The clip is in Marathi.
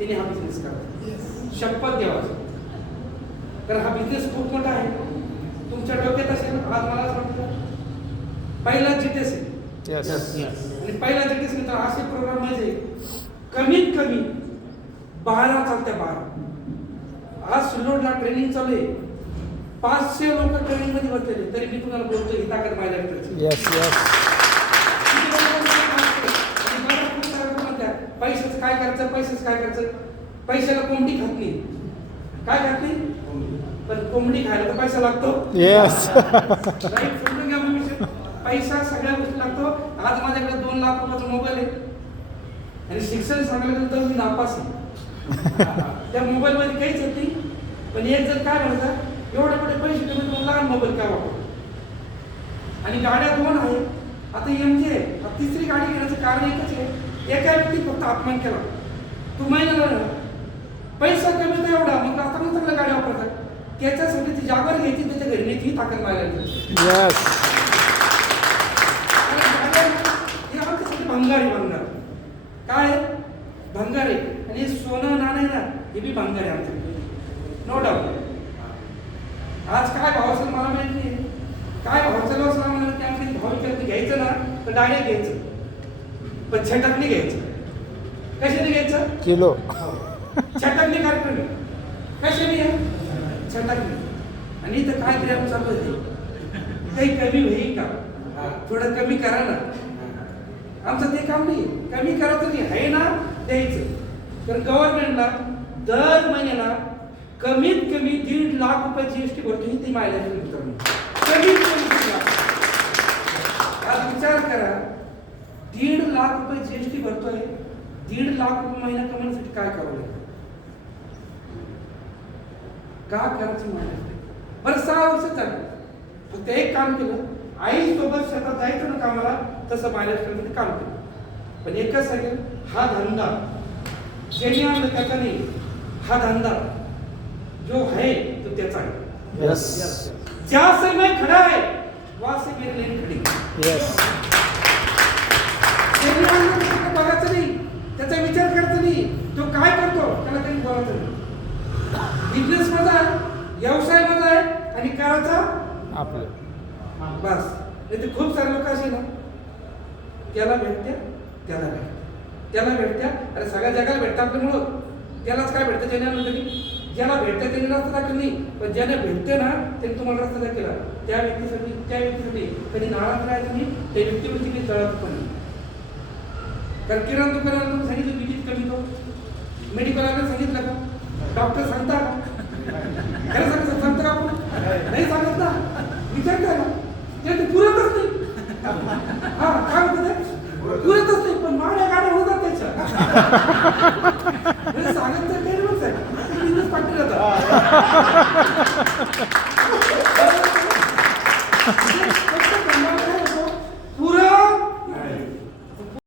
त्याने हा बिझनेस करावा. शपथ द्यावा. कारण हा बिझनेस खूप मोठा आहे. तुमच्या डोक्यात असेल, आज मला असं वाटतं पहिला जीटेस आहे. आणि पहिला जीटेस नंतर असे प्रोग्राम म्हणजे कमीत कमी 12 चालत्या 12. आज सुलोडला ट्रेनिंग चालू आहे. 500 लोक ट्रेनिंग मध्ये बसलेले. तरी मी तुम्हाला बोलतो ही ताकद माझ्या पैशाचं काय करायचं, पैशाचं काय करायचं. पैशाला कोंबडी खात नाही. काय खात नाही? पण कोंबडी खायला तर पैसा लागतो. समजून घ्या मग. पैसा सगळ्या गोष्टी लागतो. आज माझ्याकडे 2 लाख रुपयाचा मोबाईल आहे आणि शिक्षण सांगायला गेलं तर मी नापास आहे. त्या मोबाईल मध्ये काहीच येत नाही. पण एक जर काय म्हणतात एवढे मोठे पैसे कमी तुम्ही लहान मोबाईल काय वापरतो. आणि गाड्या 2 आहेत. आता एमजी आहे. तिसरी गाडी घेण्याचं कारण एकच आहे, एका व्यक्ती फक्त अपमान केला. तू महिन्याला पैसा कमी तर एवढा मग आता मग चांगल्या गाड्या वापरतात. त्याच्यासाठी ती जागर घ्यायची, त्याच्या घरी न्यायची ही ताकद मागायला. भंगार आहे. भंगार काय भंगार आहे. आणि सोनं नाणं ना हे बी भंगार आहे आमच्याकडे, नो डाऊट. आज काय भाव असेल मला माहित नाही. काय भाव चालू असेल आम्हाला त्यामध्ये भाव विचार घ्यायचं ना तर डायरेक्ट घ्यायचं, पण छटाकने घ्यायचं. कशाने घ्यायचं? किलो. छटाकने कार्यक्रम कशाने घ्या? छटाकने. आणि इथं काय क्रिया चालू होते, काही कमी होईल का? थोडं कमी करा ना. आमचं ते काम नाही. कमी करायचं नाही आहे ना द्यायचं. तर गव्हर्नमेंटला दर महिन्याला कमीत कमी 1.5 लाख रुपये जीएसटी भरतो. ही ती माहिती मित्रांनो, कमीत कमी. आज विचार करा, 1.5 लाख रुपये जीएसटी भरतोय. 1.5 लाख रुपये महिना कमवण्यासाठी काय करावं लागेल? का करायचं माहिती? बरं 6 वर्ष झालं फक्त एक काम केलं. आई सोबत शेतात जायचं ना कामाला, तसं महाराष्ट्रामध्ये काम केलं. पण एकच सांगेल, हा धंदा ज्यांनी आणलं त्याचा नाही. हा धंदा जो है तो त्याचा आहे. ज्या से मैं खड़ा है वहां से मेरे लिए खड़ी. ज्यांनी आणलं त्याचं बघायचं नाही, त्याचा विचार करायचा नाही, तो काय करतो त्याला काही बोलायचं नाही. बिझनेस माझा आहे, व्यवसाय माझा आहे आणि करायचा आपलं बस. नाही तर खूप सारे लोक असे ना, त्याला भेटत्या त्याला भेटत्या त्याला भेटत्या. अरे सगळ्या जगाला भेटतं आपल्यामुळं. त्यालाच काय भेटतं ज्याने ज्याला भेटतं त्यांनी रस्ता दाखल नाही, पण ज्याने भेटते ना त्यांनी तुम्हाला रस्ता दाखवला. त्या व्यक्तीसाठी कधी नाराज राहायचं नाही. त्या व्यक्तीवरती काही जळत पण नाही. कारण किराणा दुकानाला तुम्ही सांगितलं विजिट कमी तो, मेडिकलला सांगितलं का? डॉक्टर सांगता का? खरं सांगतं का आपण? नाही सांगत ना. विचारता ना ते पुरतच नाही. हा काय होतं ते पुरतच नाही. पण माड्या गाड्या होतात त्याच्या. सांगत तर काही आहे. बिझनेस पाठी जातात.